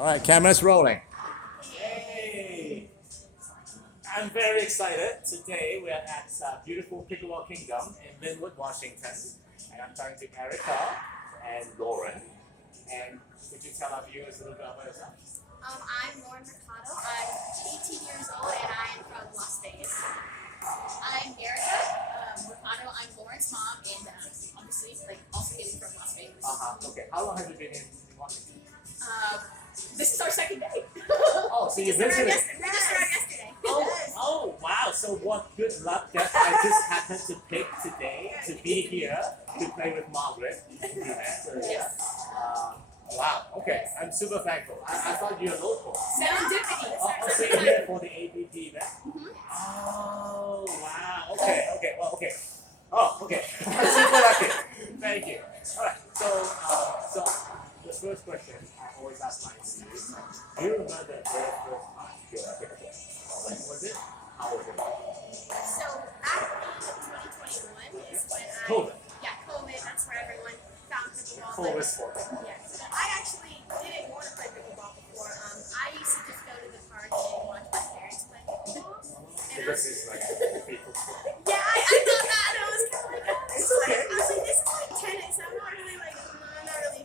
All right, cameras rolling. Yay! I'm very excited. Today we're at beautiful Pickleball Kingdom in Linwood, Washington. And I'm talking to Erika and Lauren. And could you tell our viewers a little bit about yourself? I'm Lauren Mercado. I'm 18 years old and I am from Las Vegas. I'm Erika Mercado. I'm Lauren's mom and obviously also getting from Las Vegas. Okay. How long have you been in Washington? This is our second day. Oh, so you visited? We just arrived yesterday. Oh, wow. So what good luck that I just happened to pick today to be here to play with Margaret. Yes. Wow. Okay. I'm super thankful. I thought you were local. Serendipity. So you're here for the AARP event? Mm-hmm. Oh, wow. Okay. Well, okay. Oh, okay. I'm super lucky. Thank you. All right. So the first question I always ask my interviews: do you remember the very first time you were at Pickleball? When was it? How was it? So back in 2021 is when COVID. COVID. That's where everyone found pickleball. COVID sport. Yes. I actually didn't want to play pickleball before. I used to just go to the park and watch my parents play pickleball. Because it's like people sport. Yeah, I thought that, and I was kind of like, oh, It's okay. I was like, this is like tennis. I'm not really a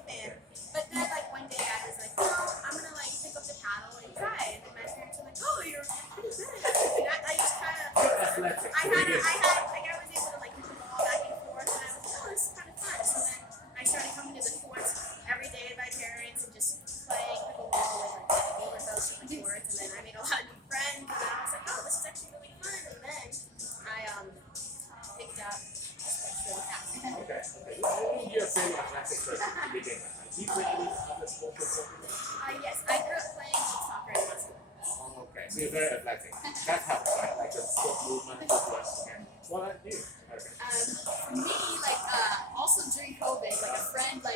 fan. But then one day I was like, no, I'm gonna pick up the paddle and try it. And my parents were like, oh, you're pretty good. And I just kind of, You're athletic. I was able to hit the ball back and forth, and I was like, oh, this is kind of fun. So then I started coming to the courts every day with my parents and just playing pickleball with over those courts. And then I made a lot of new friends, and then I was like, oh, this is actually really fun. And then I picked up sports really fast. Okay. You're a very athletic person to begin with. Do you play any other sports before? Yes, I grew up playing soccer and basketball. Oh, okay. So you're very athletic. That helps, right? Like the foot movement, footwork. And what about you? Okay. For me, also during COVID, a friend, Well,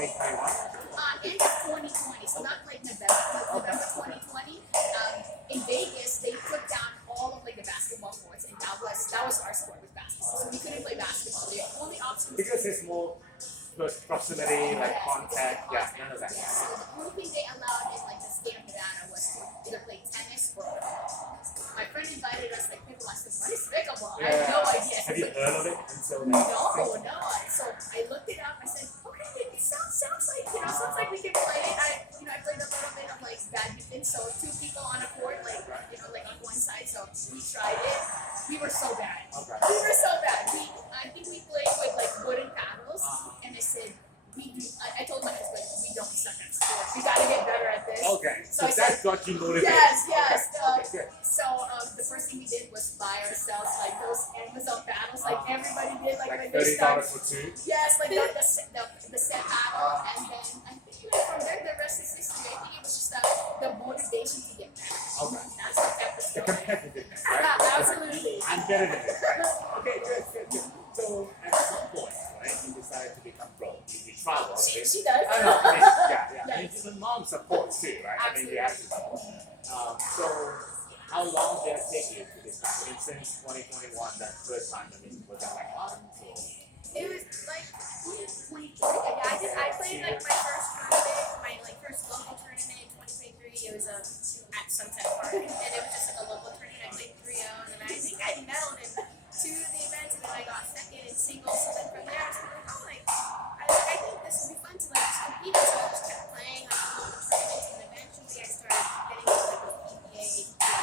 2021? end of 2020, so not November 2020, in Vegas, they put down all of the basketball courts, and that was our sport, was basketball. So we couldn't play basketball. The only option was Because it's more proximity, contact, none of that. So the only thing they allowed in the state of Nevada was to either play tennis or pickleball. My friend invited us to pickleball. I said, what is pickleball? I had no idea. Have you heard of it until No. now? So I looked it up. I said, okay, it sounds like we can play it. I played a little bit of badminton. So two people on a court, on one side. So we tried it. We were so bad. Okay. We were so bad. I think we played with wooden paddles, and I said, I told my husband, we don't suck at sports. We gotta get better at this. Okay. So I that said, got you motivated. yes. Okay, good. So the first thing we did was buy ourselves those Amazon paddles, everybody did, when they started. $30 for two. Yes, the set paddle, and then I think from there the rest is history. I think it was just the motivation to get better. Okay. That's what kept us The going. competitiveness, right? Absolutely. I'm better than this, right? Okay, good. So at some point, right, you decided to become pro. You travel. She does. I know. Yeah. Yes. And mom supports too, right? Absolutely. You have to support. So how long did it take you to this time? Since 2021, that first time, was that months or? It was 2023. Yeah, I played my first tournament, my first local tournament in 2023. It was at Sunset Park, and it was just a local tournament. I played 3-0, and I think I medaled in 2 of the events, and then I got second in singles. So then from there, I was I think this would be fun to just compete. So I just kept playing local tournaments, and eventually I started getting into PPA,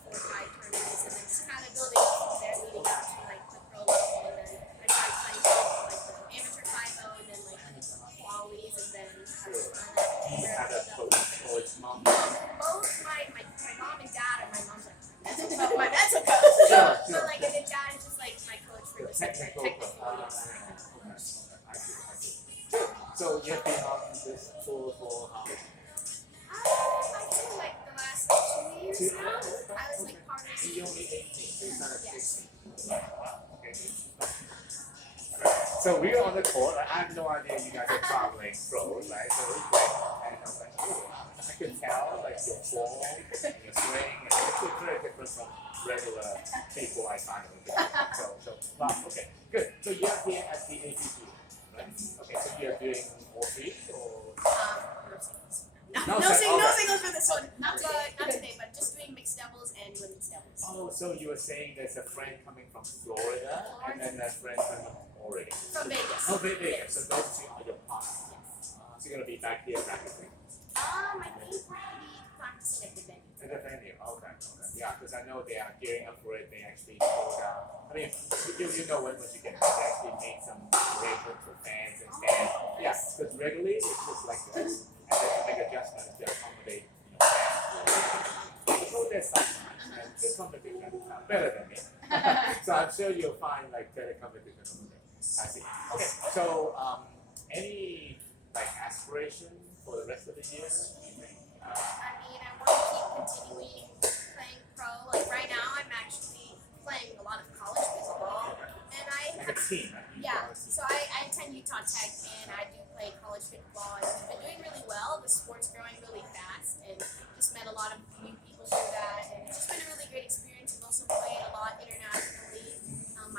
4-5 tournaments, and then just kind of building up from there, leading up to the pro level, and then I started playing the amateur FIBO, and then qualies, and then Do you have a coach or it's mom? both my mom and dad are my mom's my mental coach. Sure. So and then dad is just my coach for the Technical. technical. I see. Good. So you've been on this tour for how long? I think the last 2 years now. I was part of You're only 18, so you started at Yes. 16. Wow, okay. So we were on the court. I have no idea you guys are traveling pros, right? So we played, and I was like, oh, I could tell your form and your swing, and it's very different from regular people I find on the court. So wow, okay, good. So you're here at the APP, right? Okay, so you're doing all three or? No no okay. singles for this one. Not Not today, but just doing mixed doubles and women's doubles. Oh, so you were saying there's a friend coming from Florida, and then a friend from Oregon. From Vegas. Oh, Vegas. So those two are your partners. Yes. So you're gonna be back here practicing I think we'll be practicing at the venue. at the venue. Okay. Yeah, because I know they are gearing up for it. They actually pulled out. I mean, you know when you get they actually make some arrangements for fans and stands. Yeah, because regularly it's just like this, and then to make adjustments to accommodate fans. So there's some and good competition, better than me. So I'm sure you'll find like better competition over there. I see. Okay, so any like aspiration for the rest of the year? I mean, I want to keep continuing playing pro. Like right now, I'm actually playing a lot of college pickleball, and Like a team, right? yeah. So I attend Utah Tech, and I do play college pickleball, and we've been doing really well. The sport's growing really fast, and just met a lot of new people through that, and it's just been a really great experience. I've also played a lot internationally.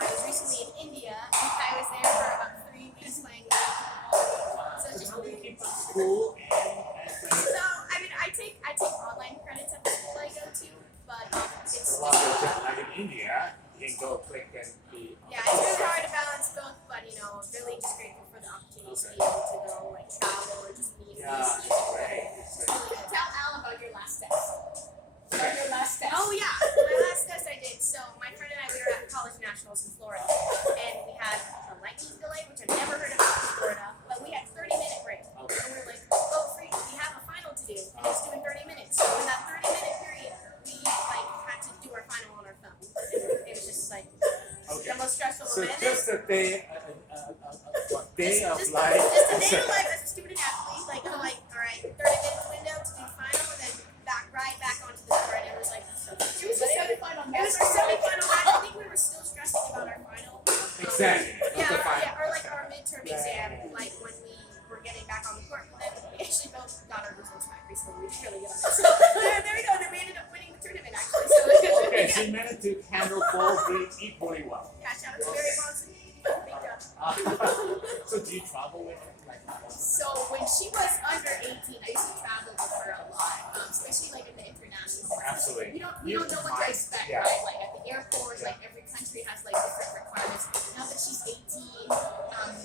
I was recently in India, and I was there for about 3 weeks playing pickleball. So it's just How do you really keep up school and so I mean, I take online credits at the school I go to, but it's while you're just like in India, you can go click and be. yeah, it's really hard to balance both. But really just grateful for the opportunity to be able to go like travel or just meet Yeah, these it's great. Tell Al about your last test. About your last test. Oh yeah, my last test I did. So my friend and I, we were at college nationals in Florida, and we had a lightning delay, which I've never heard about in Florida. But we had 30-minute break, and we were like, oh freak, we have a final to do, and it's due in 30 minutes. So in that 30-minute period, we like had to do our final on our phone. It was just like the most stressful So moment. just a day, a day of Just life. a day of life as a student athlete. Like I'm like, all right, 30-minute window to do final, and then right back onto the court. And it was like so. It was a semi-final It match. was our semi-final match. I think we were still stressing about our final. Exactly. Yeah, or like our midterm exam, like when we were getting back on the court. But then we actually both got our results back recently. We did really good on it. So there we go. Then we ended up winning the tournament actually. So Okay, so you managed to handle both things equally well. yeah, shout out to Mary Bronson. Big job. So do you travel with her? Like, So when she was under 18, I used to travel with her a lot, especially like in the international. Absolutely. You don't know what to expect, Yeah. right? Like at the airport, like every country has like different requirements. Now that she's 18,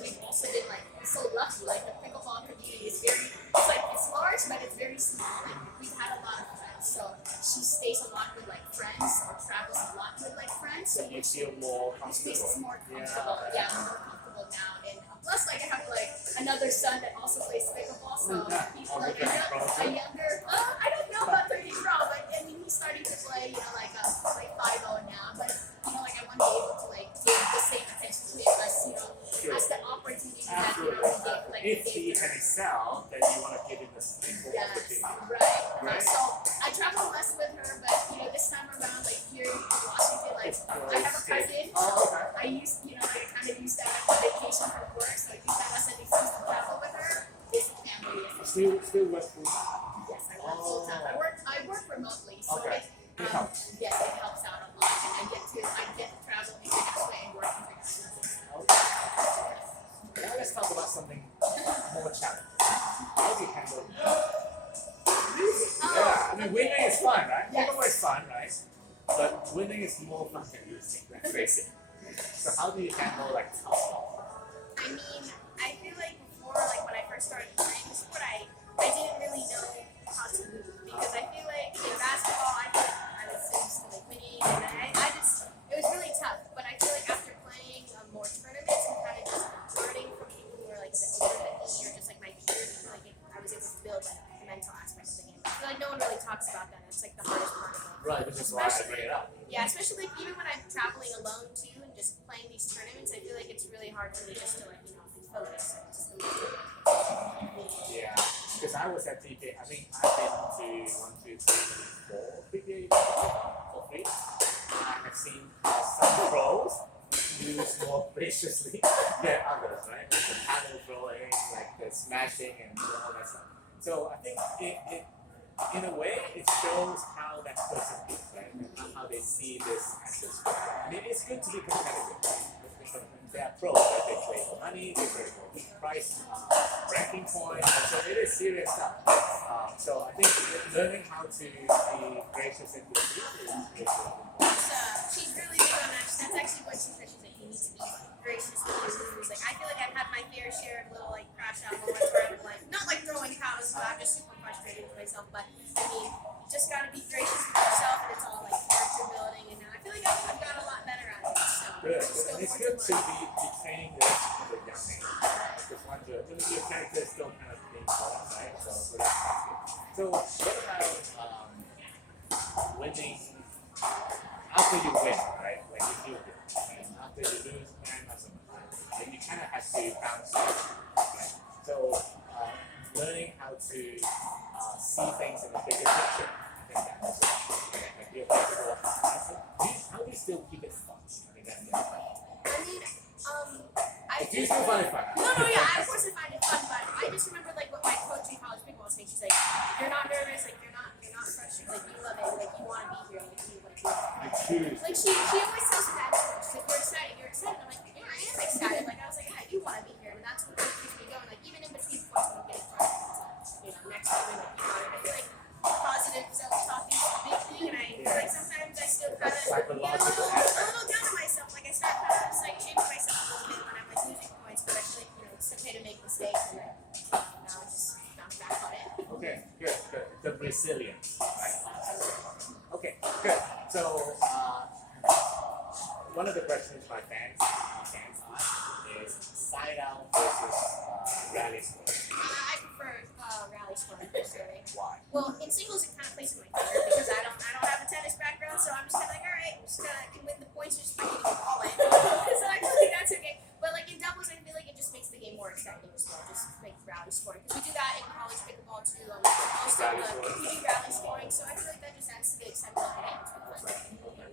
we've also been like so lucky. Like the pickleball community is it's large, but it's very small. And we've had a lot of friends, so she stays a lot with like friends or travels a lot with like friends. So you feel more Which makes us comfortable. more comfortable. Yeah, more comfortable now. And plus, like I have like another son that also plays pickleball, so he's like a younger. I don't know about 30 pro, but I mean he's starting to play, like 5-0 now. But like I want to be able to like give the same attention to him as the opportunity that we get. Like If he can excel, then you want to give him the same yes, opportunity. right. So I travel less with her, but this time around, like here in Washington, like I have a cousin, so I used, I kind of used that vacation from work, so I used that as an excuse to travel with her. This family is Still work full time. yes, I work full time. I work remotely, so Okay. It helps. yes, it helps out a lot, and I get to travel internationally and work internationally. Now let's talk about something more challenging. How do you handle Yeah, I mean winning is fun, right? Yes. Pickleball is fun, right? But winning is more fun than losing, let's face it. So how do you handle like tough? I mean, I feel like before, like when I first started playing the sport, I didn't really know how to lose because I feel like in basketball, I was so used to like winning, and I just it was really tough. But I feel like after playing more tournaments and kind of just learning from people who are like a bit older than me or just like my peers, I feel like I was able to build like the mental aspect of the game. I feel like no one really talks about that. It's like the hardest part of it. Right, which is why I bring it up. Yeah, especially like even when I'm traveling alone too and just playing these tournaments, I feel like it's really hard for me just to like focus. Yeah, because I was at TPA. I think I've been to 1, 2, 3, 4 PPA for free. I have seen some pros use more viciously than others, right? The paddle throwing, like the smashing and all that stuff. So I think it in a way it shows how that person is, right? And how they see this as a sport. I mean, it's good to be competitive. Because they are pros, right? They play for money, they play for price, ranking points, so it is serious stuff. So I think learning how to be gracious and discreet is really important. She's really big on that. That's actually what she said. She's like, you need to be gracious when you lose. Like, I feel like I've had my fair share of little like crash out moments where I'm like, not like throwing cows, but I'm just super frustrated with myself. But I mean, you just gotta be gracious with yourself, and it's all like character building. And now I feel like I've got a lot better at it. So Good. still And it's more good to to learn. be training this at a young age. Because once your character is still kind of being formed, right? So that's good. So what about winning after you win, right? When you feel good, right? After you lose, not so much. And you kind of have to bounce back, right? So learning how to see things in a bigger picture, I think that's like your physical. How do you still keep it fun? I think that's the other part. I mean, Do you still find it fun? No, yeah, of course I find it fun, but I just remember like what my coach in college pickleball was saying. She's like, you're not nervous, like you're not frustrated, like you love it, like you want to be here, like you want to be here. You choose. Like she always tells me that. She's like, you're excited. I'm like, yeah, I am excited. Like I was like, yeah, I do want to be here, and that's what keeps me going. Like even in between points when I'm getting frustrated, next time like you got it. I feel like positive self-talking is a big thing, and I feel like sometimes I still kind of get a little down on myself. Like I start kind of just like shaming myself a little bit when I'm like losing points, but I feel like it's okay to make mistakes, and then now I just bounce back on it. Okay, good. The resilience, right? Okay, good. So, one of the questions my fans ask is side out versus rally score. I prefer rally scoring personally. Why? Well, in singles it kind of plays in my favor because I don't have a tennis background, so I'm just kind of like, all right, just can win the points just by hitting the ball in. So I feel like that's okay. But like in doubles, I feel like it just makes the game more exciting as well, just like rally scoring. Because we do that in college pickleball too. We do rally scoring, so I feel like that just adds to the excitement of the game.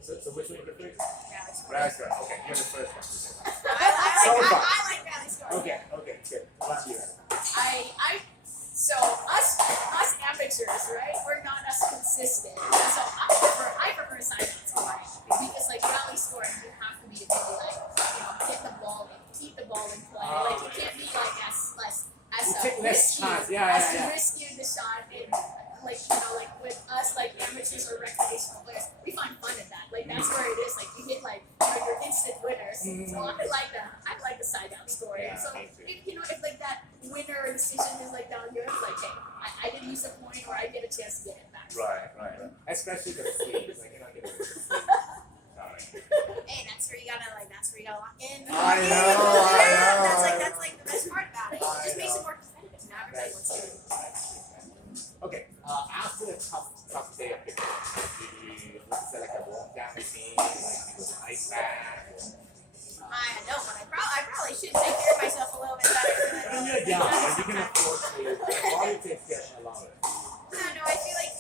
So which one you prefer? Rally scoring. Rally score. Okay, you're the first one. I like rally scoring. Okay, good. How about you? So us amateurs, right? We're not as consistent. So I prefer silent scoring because like rally scoring, you have to be able to like hit the ball and keep the ball in play. Like you can't be like as You take less chance. Yeah. risky in the shot and like with us like amateurs or recreational players, we find fun in that. Like that's where it is. Like you hit like your instant winners. So I like the side down scoring. Yeah, So me too. if like that winner decision is like down here, it's like hey, I didn't use a point or I get a chance to get it back. Right. Especially the freeze. Like you're not getting Hey, that's where you gotta lock in. I know. That's like the best part about it. It just makes it more competitive. Now everybody wants to. Okay, after the tough day of pickleball, do you like a walk down the scene, like you go to ice bath? I know, but I probably should take care of myself a little bit better. When you're young, and you can afford to, quality takes care of a lot of it. No, I feel like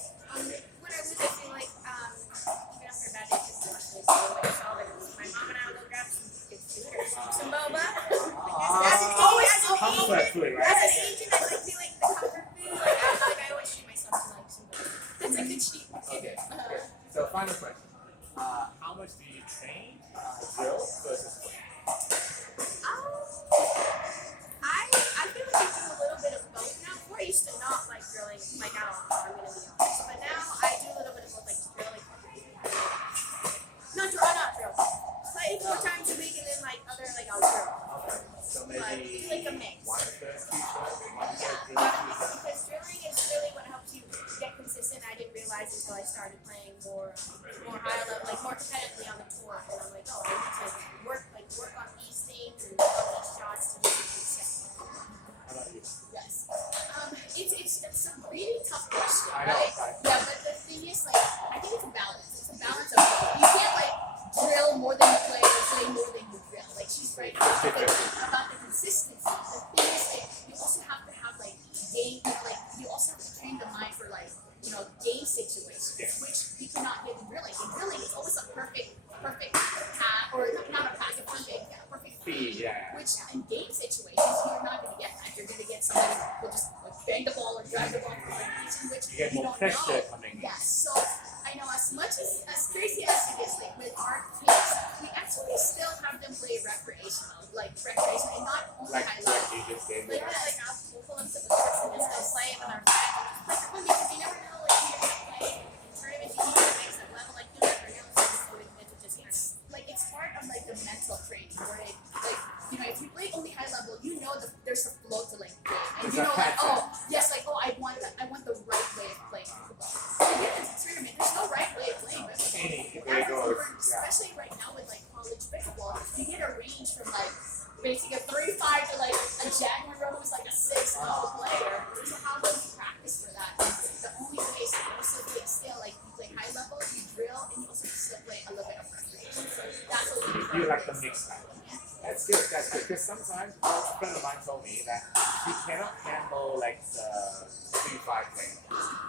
when I was, I feel like even after a bad day, just watching this like I saw like my mom and I would go grab some good food or some boba. As an Comfort food, right? Asian, I like feel like the comfort food. Like I always treat myself to like some boba. That's a good cheat. Okay, good. So final question. How much do you train drill versus play? I feel like I do a little bit of both now. Before I used to not like drilling like at all. I'm gonna be honest, but now I do a little bit of both, like drilling. Not drill. Play 4 times a week and then like other like I'll drill. Okay, so But maybe like a mix. 1/3, 2/3, 1/3 drill, 2/3. Because drilling is really what helps you get consistent. I didn't realize until I started playing more high level, like more competitively on the tour. And I'm like, oh, I need to work on these things and these shots to get consistent. How about you? Yes. It's a really tough question, I know, right? right. Yeah, but the thing is, like, I think it's a balance. It's a balance of both. You can't like drill more than you play or play more than you drill. Like she's right about the consistency. The thing is, like, you also have to have like game. You also have to train the mind for like game situations, which you cannot get in drilling. In drilling, it's always a perfect path, or not a path, a perfect Speed, yeah. Which in game situations, you're not going to get that. You're going to get somebody who will just like bang the ball or drive the ball from the region, which You get more don't pressure know. coming in. Yes. So I know as much as crazy as it is, like with our kids, we actually still have them play recreational, and not only Like high level. you just gave me. Like I'll pull up to the courts and just go play with our friends. Like when we she cannot handle like the 3-5 play.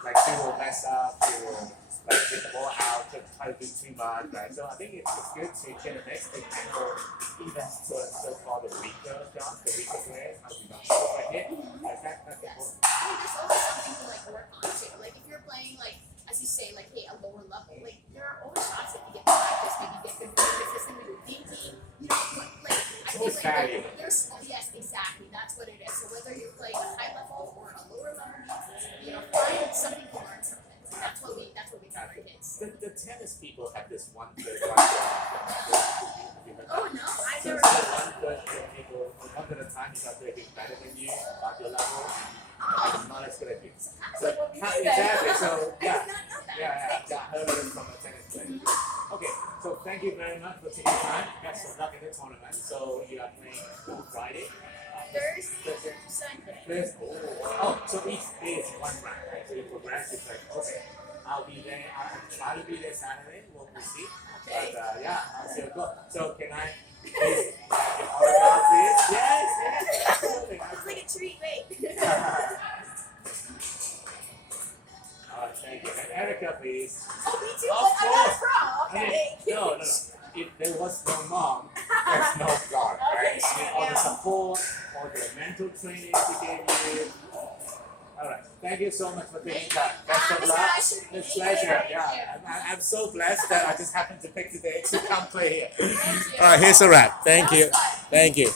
Like she will mess up, she will like get the ball out, to try to do too much, right? So I think it's good to get a mix to handle even so-called the weaker shots, the weaker players, how to not like it. Like that's important. I mean, there's always something to like work on too. Like if you're playing like, as you say, like hey, a lower level, like there are always shots that you get to practice, maybe get good consistent with your thinking. You know, like I feel Most like value. there's yes, exactly. That's what it is. So whether you're playing a high level or a lower level, you know, find something to learn from it. And that's what we tell our kids. The tennis people have this one good one. Oh no, I So never. one good people, one at a time, you thought they'd be better than you, about your level, and not as good as you. So, Like what we do then. exactly, so I yeah. did not know that. Yeah, I heard it from a tennis player. Okay, so thank you very much for taking time. Best of luck in the tournament. So you are playing on Friday. Thursday through Sunday. Oh, so each day is one round, right? So you progress. It's like, okay, I'll be there. I'll try to be there Saturday. We'll see. But yeah, I'll see how it goes. So can I please have your autograph, please? Yes, absolutely. It's like a treat, wait. Thank you. And Erika, please. Oh, me too. Of I'm not a course. pro. I Okay. mean, no. If there was no mom, there's no God, right? I mean, all the support, all the mental training she gave you. All right. Thank you so much for taking time. Best of luck. It's a pleasure. Yeah. I'm so blessed that I just happened to pick today to come play here. Thank you. All right. Here's a wrap. Thank That you. was fun. Thank you.